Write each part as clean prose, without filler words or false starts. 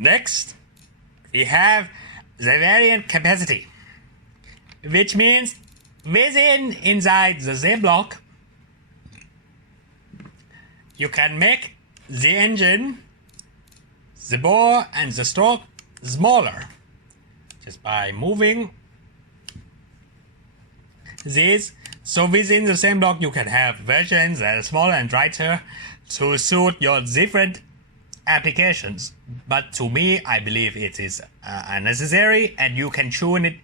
Next, we have the variant capacity, which means inside the same block, you can make the engine, the bore, and the stroke smaller just by moving these. So within the same block, you can have versions that are smaller and brighter to suit your different applications. But to me, I believe it is unnecessary, and you can tune it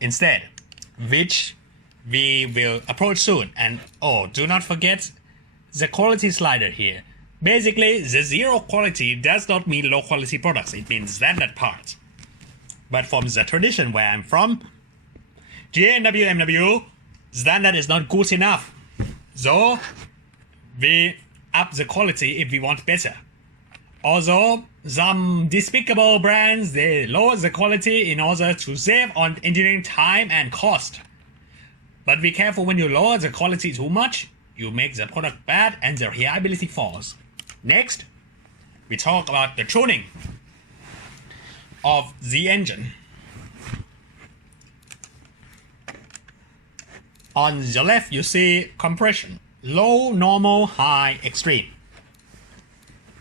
instead, which we will approach soon. And do not forget the quality slider here. Basically, the zero quality does not mean low quality products. It means standard parts. But from the tradition where I'm from, GENWMW, standard is not good enough. So we up the quality if we want better. Also, some despicable brands, they lower the quality in order to save on engineering time and cost. But be careful, when you lower the quality too much, you make the product bad and the reliability falls. Next, we talk about the tuning of the engine. On the left, you see compression: low, normal, high, extreme.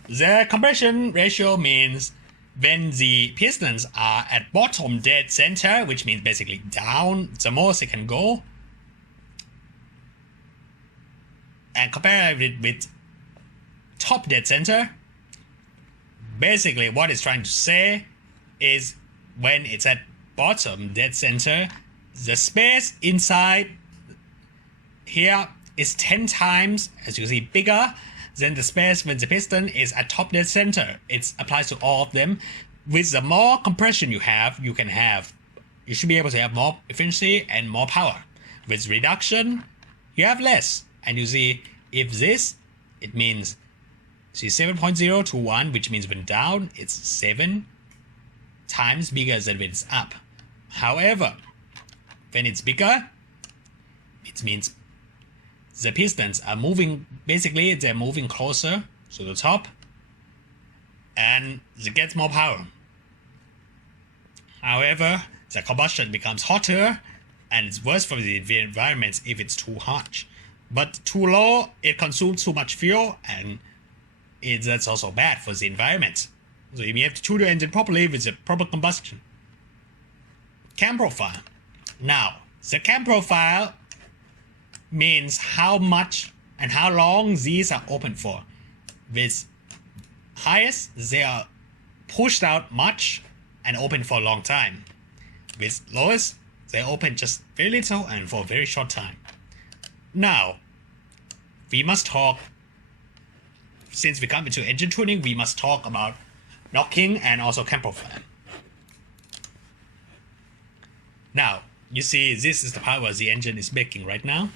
The compression ratio means when the pistons are at bottom dead center, which means basically down the most it can go, and compare it with top dead center. Basically, what it's trying to say is when it's at bottom dead center, the space inside here is 10 times, as you see, bigger than the space when the piston is at top dead center. It applies to all of them. With the more compression you have, you should be able to have more efficiency and more power. With reduction, you have less. And you see, if this, it means, see, 7.0 to 1, which means when down, it's 7 times bigger than when it's up. However, when it's bigger, it means the pistons are moving, basically they're moving closer to the top, and they get more power. However, the combustion becomes hotter, and it's worse for the environment if it's too hot. But too low, it consumes too much fuel, and that's also bad for the environment. So you have to tune the engine properly with the proper combustion. Cam profile. Now, the cam profile means how much and how long these are open for. With highest, they are pushed out much and open for a long time. With lowest, they open just very little and for a very short time. Now, we must talk, since we come into engine tuning, we must talk about knocking and also cam profile. Now, you see, this is the power the engine is making right now.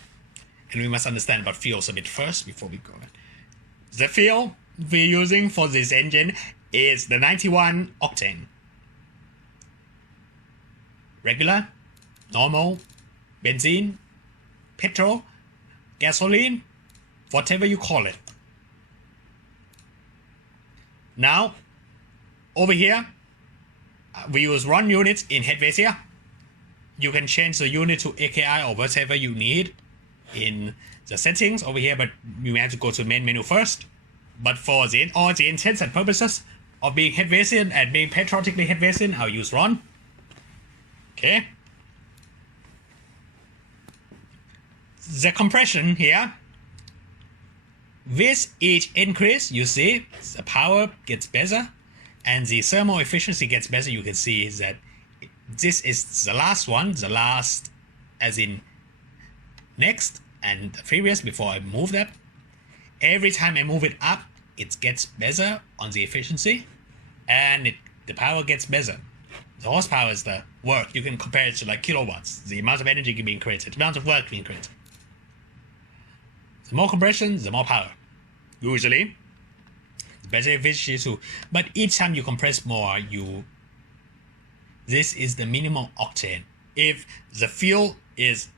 And we must understand about fuels a bit first before we go. The fuel we're using for this engine is the 91 octane. Regular, normal, benzene, petrol, gasoline, whatever you call it. Now, over here, we use run units in Hetvesian. You can change the unit to AKI or whatever you need in the settings over here, but you have to go to the main menu first. But for all the intents and purposes of being Hetvesian and being patriotically Hetvesian, I'll use run. Okay. The compression here, with each increase, you see the power gets better and the thermal efficiency gets better. You can see that this is the last one, the last as in next and the previous before I move that. Every time I move it up, it gets better on the efficiency and the power gets better. The horsepower is the work. You can compare it to like kilowatts, the amount of energy being created, the amount of work being created. The more compression, the more power. Usually, the better efficiency too. But each time you compress more, this is the minimum octane. If the fuel is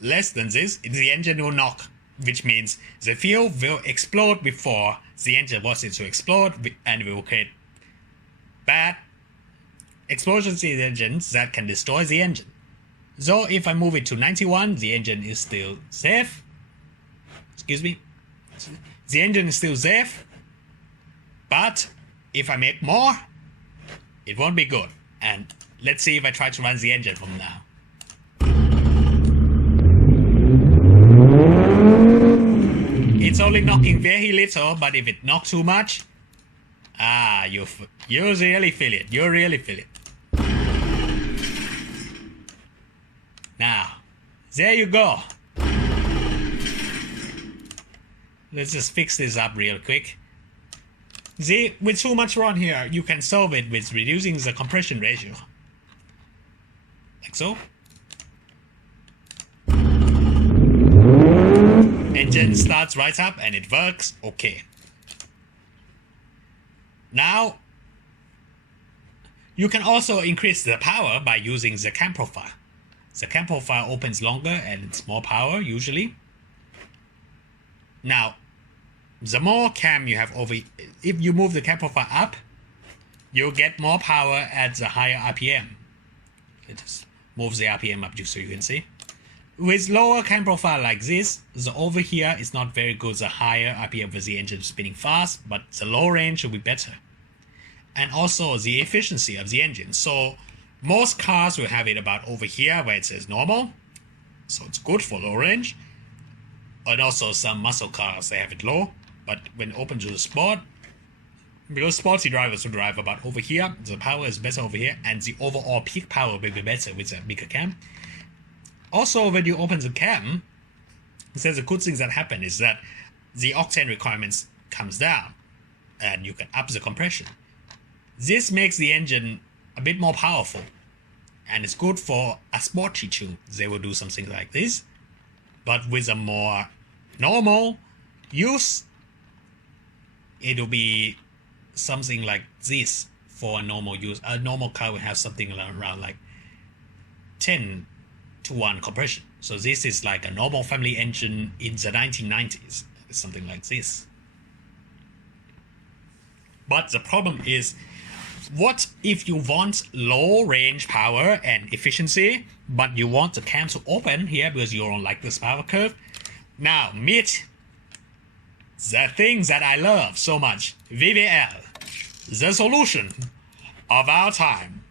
less than this, the engine will knock, which means the fuel will explode before the engine wants it to explode, and we will create bad explosions in the engine that can destroy the engine. So if I move it to 91, the engine is still safe. Excuse me. The engine is still safe, but if I make more, it won't be good. And let's see if I try to run the engine from now. It's only knocking very little, but if it knocks too much, you really feel it. You really feel it. Now, there you go. Let's just fix this up real quick. See, with too much run here, you can solve it with reducing the compression ratio. Like so. Engine starts right up and it works okay. Now, you can also increase the power by using the cam profile. The cam profile opens longer and it's more power usually. Now, the more cam you have over, if you move the cam profile up, you'll get more power at the higher RPM. Let's just move the RPM up just so you can see. With lower cam profile like this, the over here is not very good, the higher RPM with the engine spinning fast, but the low range will be better. And also the efficiency of the engine. So most cars will have it about over here where it says normal. So it's good for low range. And also some muscle cars, they have it low. But when open to the sport, because sporty drivers will drive about over here, the power is better over here, and the overall peak power will be better with a bigger cam. Also, when you open the cam, there's a good thing that happens is that the octane requirements comes down, and you can up the compression. This makes the engine a bit more powerful, and it's good for a sporty tune. They will do something like this, but with a more normal use, it'll be something like this for a normal use. A normal car will have something around like 10:1 compression. So this is like a normal family engine in the 1990s, something like this. But the problem is, what if you want low range power and efficiency, but you want the cam to open here because you don't like this power curve? Now, meet the thing that I love so much, VVL, the solution of our time.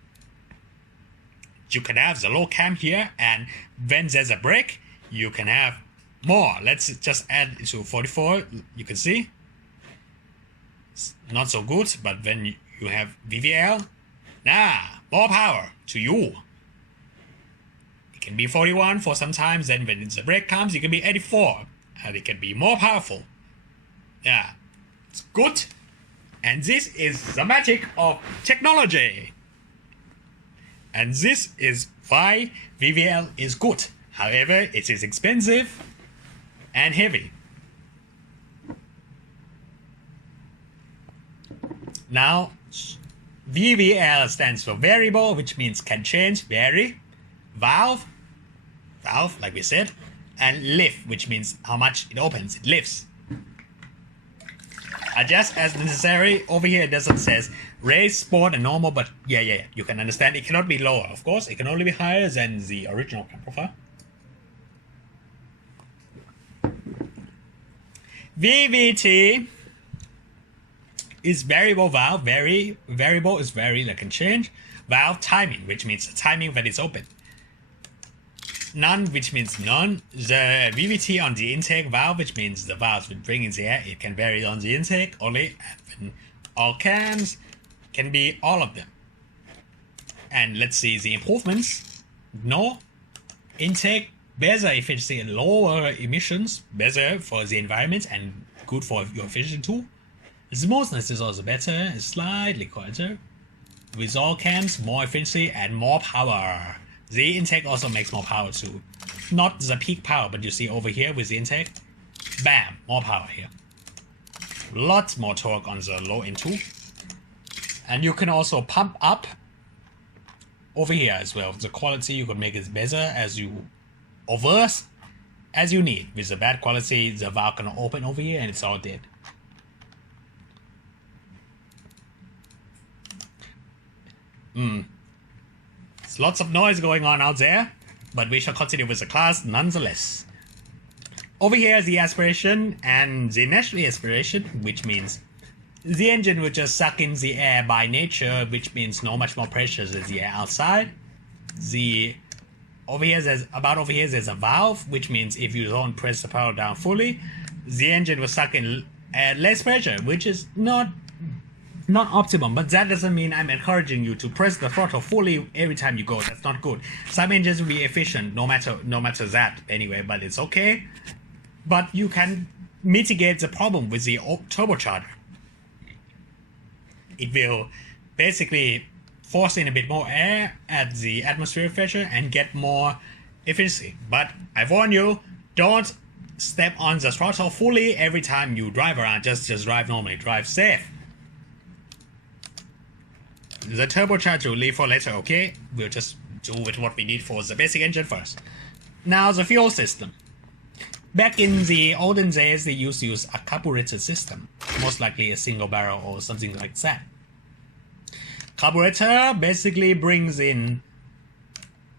You can have the low cam here, and when there's a break, you can have more. Let's just add it to 44. You can see it's not so good, but when you have VVL, more power to you. It can be 41 for sometimes, then when the break comes, it can be 84, and it can be more powerful. Yeah, it's good, and this is the magic of technology. And this is why VVL is good. However, it is expensive and heavy. Now, VVL stands for variable, which means can change, vary. Valve, like we said, and lift, which means how much it opens, it lifts. Adjust as necessary. Over here it doesn't says raise, sport, and normal, but yeah, you can understand it cannot be lower, of course. It can only be higher than the original cam profile. VVT is variable valve. Variable is vary, that can change. Valve timing, which means the timing when it's open. None, which means none. The VVT on the intake valve, which means the valves will bring in the air, it can vary on the intake only. And all cams can be all of them. And let's see the improvements. No. Intake, better efficiency and lower emissions, better for the environment and good for your efficiency too. Smoothness is also better, slightly quieter. With all cams, more efficiency and more power. The intake also makes more power too. Not the peak power, but you see over here with the intake, bam, more power here. Lots more torque on the low end too. And you can also pump up over here as well. The quality, you can make it better as you, or worse, as you need. With the bad quality, the valve can open over here and it's all dead. There's lots of noise going on out there, but we shall continue with the class nonetheless. Over here is the aspiration and the natural aspiration, which means the engine will just suck in the air by nature, which means no much more pressure than the air outside. Over here there's a valve, which means if you don't press the pedal down fully, the engine will suck in less pressure, which is not optimum. But that doesn't mean I'm encouraging you to press the throttle fully every time you go. That's not good. Some engines will be efficient no matter that anyway, but it's okay. But you can mitigate the problem with the turbocharger. It will basically force in a bit more air at the atmospheric pressure and get more efficiency. But I warn you, don't step on the throttle fully every time you drive around. Just drive normally, drive safe. The turbocharger will leave for later, okay? We'll just do with what we need for the basic engine first. Now the fuel system. Back in the olden days, they used to use a carburetor system, most likely a single barrel or something like that. Carburetor basically brings in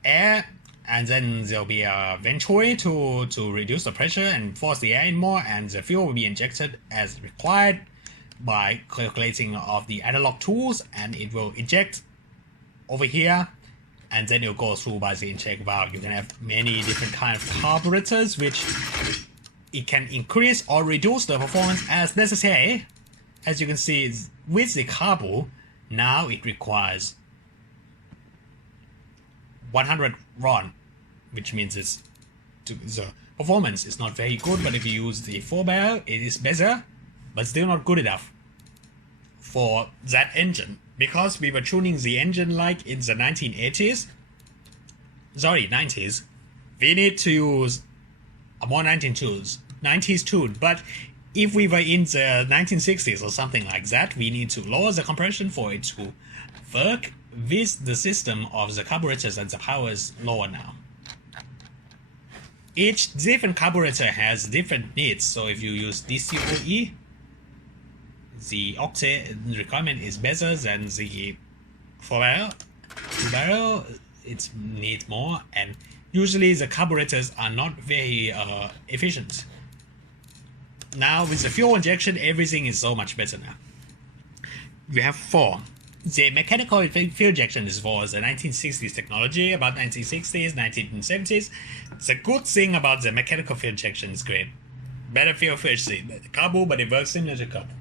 air, and then there'll be a venturi to reduce the pressure and force the air in more, and the fuel will be injected as required by calculating of the analog tools, and it will eject over here, and then it'll go through by the intake valve. You can have many different kinds of carburetors, which it can increase or reduce the performance as necessary. As you can see, with the carbu, now it requires 100 RON, which means the performance is not very good. But if you use the 4-barrel, it is better, but still not good enough for that engine, because we were tuning the engine like in the 90s. We need to use a more 90s tune. But if we were in the 1960s or something like that, we need to lower the compression for it to work with the system of the carburetors, and the power is lower now. Each different carburetor has different needs, so if you use DCOE, the octane requirement is better than the 4-barrel. 2-barrel, it needs more, and usually the carburetors are not very efficient. Now with the fuel injection, everything is so much better now. We have 4. The mechanical fuel injection is for the 1960s technology, about 1960s, 1970s. The good thing about the mechanical fuel injection is great. Better fuel efficiency than the carbu, but it works similar to carbu.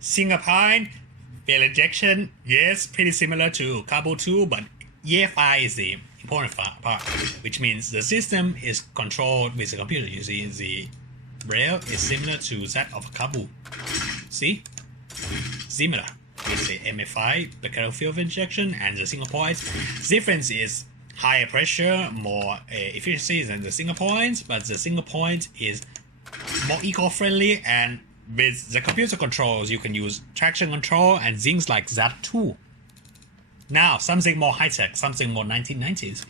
Single point fuel injection, yes, pretty similar to carbu too, but EFI is the important part, which means the system is controlled with the computer. You see, the rail is similar to that of carbu. See? Similar with the MFI, mechanical fuel injection, and the single point. The difference is higher pressure, more efficiency than the single point, but the single point is more eco-friendly, and with the computer controls, you can use traction control and things like that too. Now, something more high-tech, something more 1990s.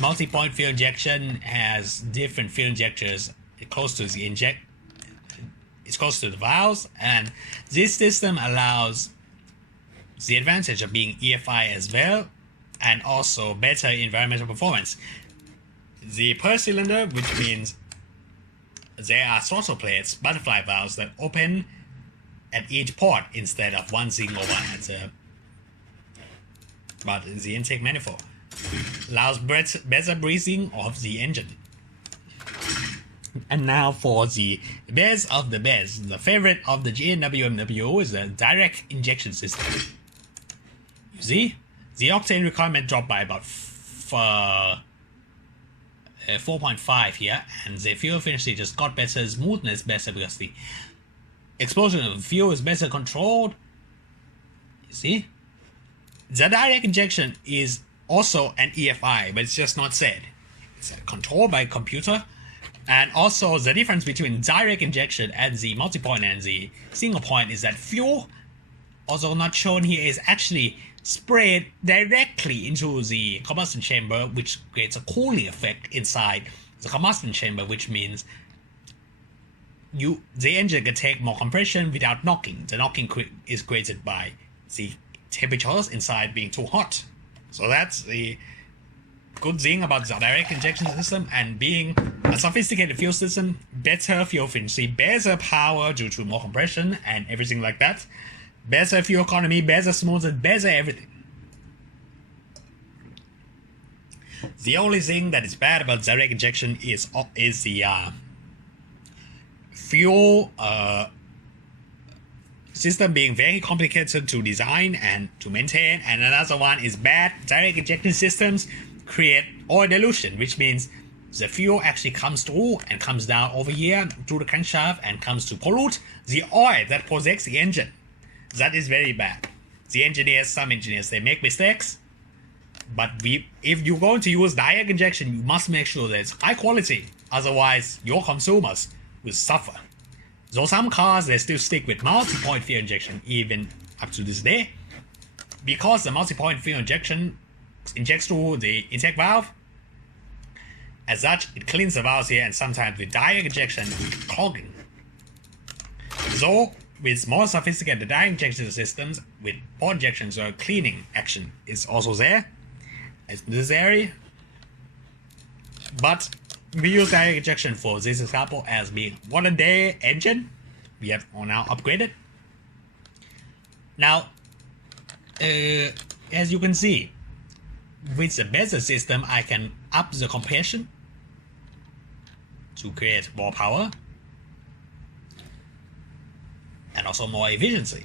Multi-point fuel injection has different fuel injectors close to the it's close to the valves, and this system allows the advantage of being EFI as well, and also better environmental performance. The per cylinder, which means there are throttle plates, butterfly valves that open at each port instead of one single one at the intake manifold. Allows better breathing of the engine. And now for the best of the best, the favorite of the GENWMW is the direct injection system. You see, the octane requirement dropped by about 4.5 here, and the fuel efficiency just got better, smoothness better, because the explosion of fuel is better controlled. You see, the direct injection is also an EFI, but it's just not said. It's controlled by computer. And also the difference between direct injection and the multi-point and the single point is that fuel, although not shown here, is actually sprayed directly into the combustion chamber, which creates a cooling effect inside the combustion chamber, which means the engine can take more compression without knocking. The knocking is created by the temperatures inside being too hot. So that's the good thing about the direct injection system, and being a sophisticated fuel system, better fuel efficiency, better power due to more compression and everything like that, better fuel economy, better smoothness, better everything. The only thing that is bad about direct injection is the fuel system being very complicated to design and to maintain, and another one is bad direct injection systems create oil dilution, which means the fuel actually comes through and comes down over here through the crankshaft and comes to pollute the oil that protects the engine. That is very bad. Some engineers, they make mistakes, but if you're going to use direct injection, you must make sure that it's high quality, otherwise your consumers will suffer. Though some cars, they still stick with multi-point fuel injection even up to this day, because the multi-point fuel injection injects through the intake valve. As such, it cleans the valves here, and sometimes with direct injection, clogging. So, with more sophisticated direct injection systems, with port injection, so cleaning action is also there, as necessary. But we use direct injection for this example as being modern day engine. We have now upgraded. Now, as you can see, with the better system, I can up the compression to create more power and also more efficiency.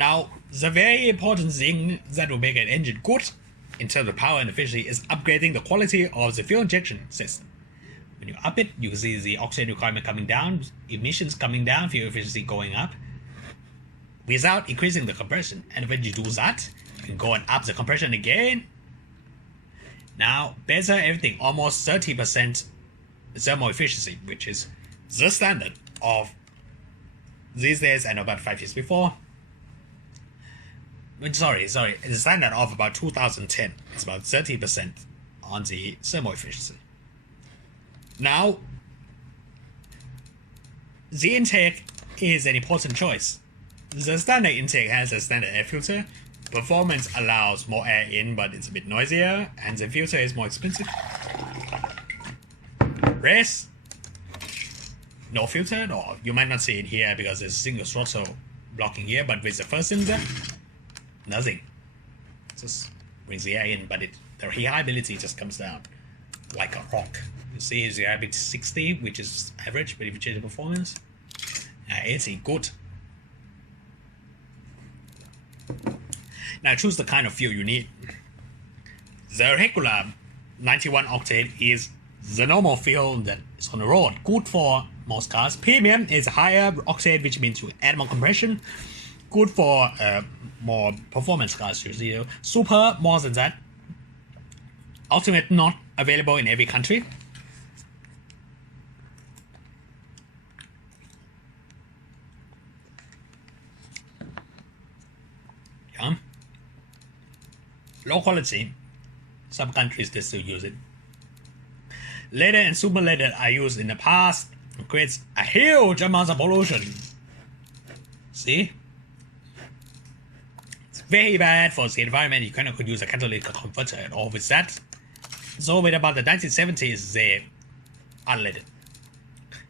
Now, the very important thing that will make an engine good in terms of power and efficiency is upgrading the quality of the fuel injection system. When you up it, you can see the oxygen requirement coming down, emissions coming down, fuel efficiency going up, without increasing the compression. And when you do that, you can go and up the compression again. Now, better everything, almost 30% thermal efficiency, which is the standard of these days and about 5 years before. Sorry, the standard of about 2010. It's about 30% on the thermal efficiency. Now, the intake is an important choice. The standard intake has a standard air filter. Performance allows more air in, but it's a bit noisier, and the filter is more expensive. Race, no filter, or you might not see it here because there's a single throttle blocking here, but with the first cylinder, nothing. Just brings the air in, but the reliability just comes down like a rock. You see the reliability 60, which is average, but if you change the performance, 80, good. Now choose the kind of fuel you need. The regular 91 octane is the normal fuel that is on the road, good for most cars. Premium is higher octane, which means you add more compression, good for more performance cars. You see, super, more than that. Ultimate, not available in every country. Yeah. Low quality, some countries they still use it. Leaded and super leaded are used in the past. It creates a huge amount of pollution. See? It's very bad for the environment. You cannot use a catalytic converter at all with that. So with about the 1970s, they unleaded.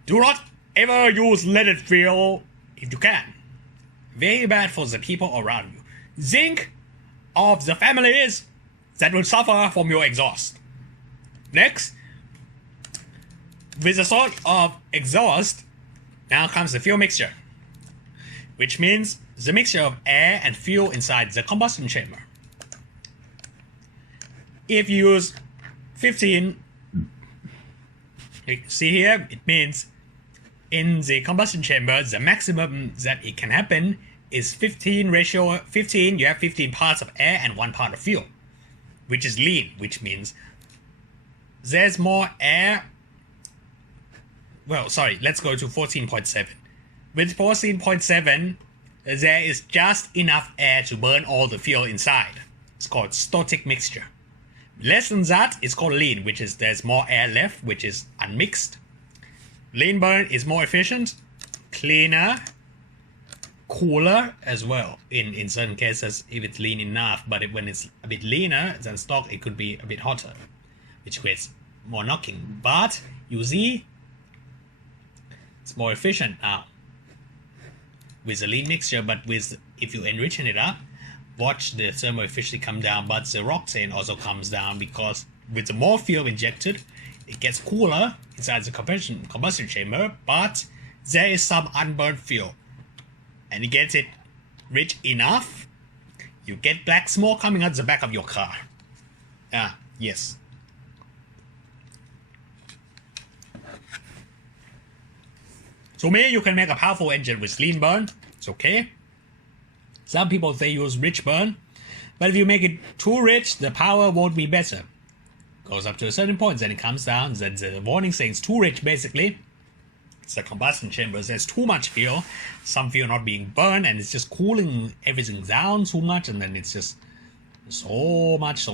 Do not ever use leaded fuel if you can. Very bad for the people around you. Think of the families that will suffer from your exhaust. Next, with the sort of exhaust, now comes the fuel mixture, which means the mixture of air and fuel inside the combustion chamber. If you use 15, you see here, it means in the combustion chamber, the maximum that it can happen is 15 ratio 15. You have 15 parts of air and 1 part of fuel, which is lean, which means there's more air. Well, sorry, let's go to 14.7. With 14.7, there is just enough air to burn all the fuel inside. It's called stoichiometric mixture. Less than that, it's called lean, which is there's more air left, which is unmixed. Lean burn is more efficient, cleaner, cooler as well in certain cases if it's lean enough, but when it's a bit leaner than stock, it could be a bit hotter, which creates more knocking. But you see, it's more efficient now with the lean mixture, but with if you enrichen it up, watch the thermal efficiency come down, but the octane also comes down because with the more fuel injected, it gets cooler inside the combustion chamber, but there is some unburned fuel, and you get it rich enough, you get black smoke coming out the back of your car. Yes. To me, you can make a powerful engine with lean burn. It's okay. Some people they use rich burn, but if you make it too rich, the power won't be better. Goes up to a certain point, then it comes down, then the warning saying it's too rich basically. It's the combustion chambers, there's too much fuel, some fuel not being burned, and it's just cooling everything down too much, and then it's just so much,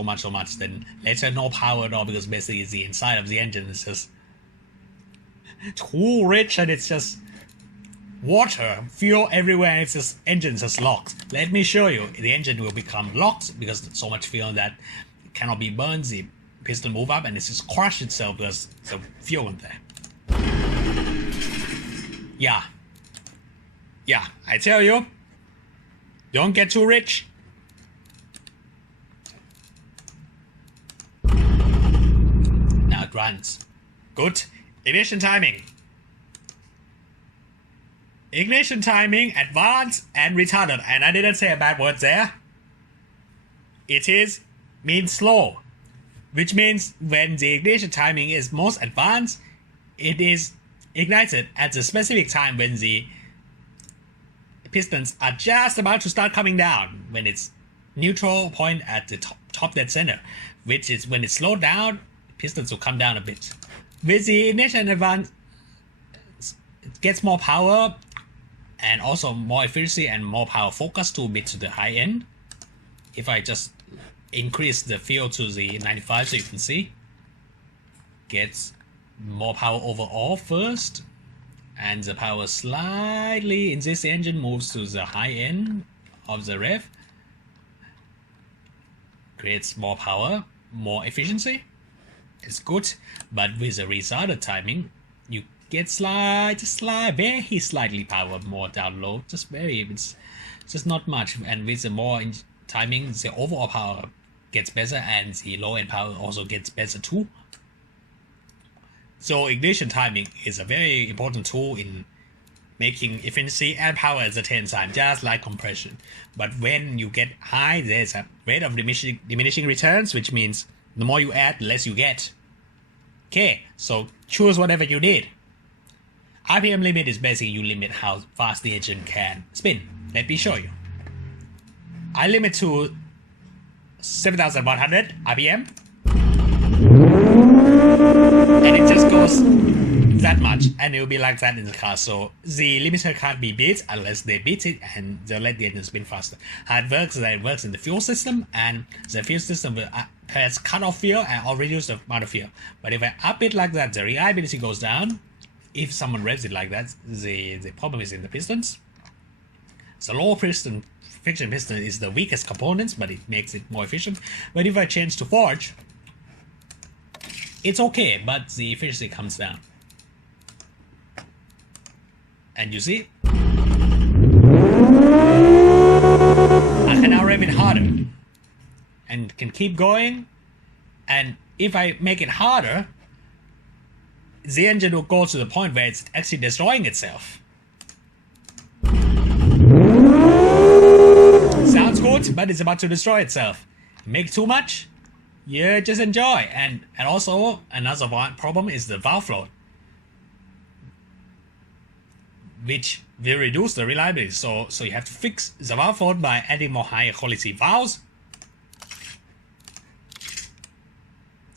then later no power at all, because basically the inside of the engine is just too rich, and it's just water, fuel everywhere, and it's just engine's just locked. Let me show you. The engine will become locked because there's so much fuel that it cannot be burned. The piston move up and it's just crush itself because the fuel in there. Yeah, I tell you, don't get too rich. Now it runs. Good. Ignition timing. Ignition timing, advanced and retarded. And I didn't say a bad word there. It means slow. Which means when the ignition timing is most advanced, it is ignited at the specific time when the pistons are just about to start coming down. When it's neutral point at the top dead center. Which is when it's slowed down, pistons will come down a bit. With the ignition advance, it gets more power and also more efficiency and more power focus to a bit to the high end. If I just increase the fuel to the 95 so you can see, gets more power overall first, and the power slightly in this engine moves to the high end of the rev, creates more power, more efficiency. It's good, but with the retarded timing, you get very slightly power more down low, it's just not much. And with the more timing, the overall power gets better and the low end power also gets better too. So ignition timing is a very important tool in making efficiency and power at the same time, just like compression. But when you get high, there's a rate of diminishing returns, which means the more you add, the less you get. Okay, so choose whatever you need. RPM limit is basically you limit how fast the engine can spin. Let me show you. I limit to 7,100 RPM. And it just goes that much, and it will be like that in the car. So the limiter can't be beat unless they beat it and they'll let the engine spin faster. How it works is that it works in the fuel system, and the fuel system will has cut off fuel or reduce the amount of fuel. But if I up it like that, the reliability goes down. If someone revs it like that, the problem is in the pistons. The low piston friction piston is the weakest components, but it makes it more efficient. But if I change to forge, it's okay, but the efficiency comes down. And you see, I can now rev it harder and can keep going. And if I make it harder, the engine will go to the point where it's actually destroying itself. Sounds good, but it's about to destroy itself. Make too much, yeah, just enjoy. And also another problem is the valve float, which will reduce the reliability. So you have to fix the valve float by adding more higher quality valves.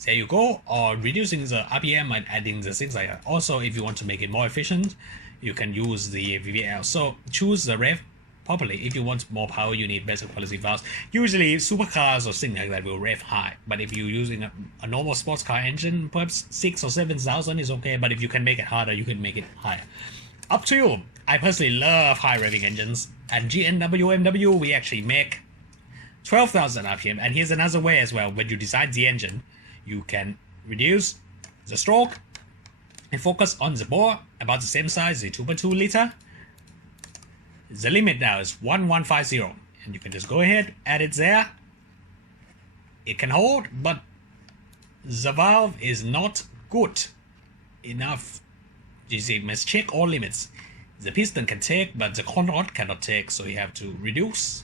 There you go, or reducing the RPM and adding the things like that. Also, if you want to make it more efficient, you can use the VVL. So choose the rev properly. If you want more power, you need better quality valves. Usually supercars or things like that will rev high, but if you're using a normal sports car engine, perhaps 6,000 or 7,000 is okay, but if you can make it harder, you can make it higher. Up to you. I personally love high revving engines, and GENWMW we actually make 12,000 RPM, and here's another way as well. When you design the engine, you can reduce the stroke and focus on the bore about the same size, the 2.2 liter. The limit now is 1150, and you can just go ahead, add it there. It can hold, but the valve is not good enough. You see, you must check all limits. The piston can take, but the conrod cannot take, so you have to reduce.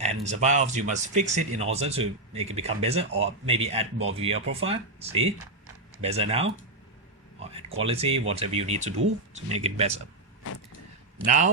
And the valves, you must fix it in order to make it become better, or maybe add more VL profile. See? Better now. Or add quality, whatever you need to do to make it better. Now,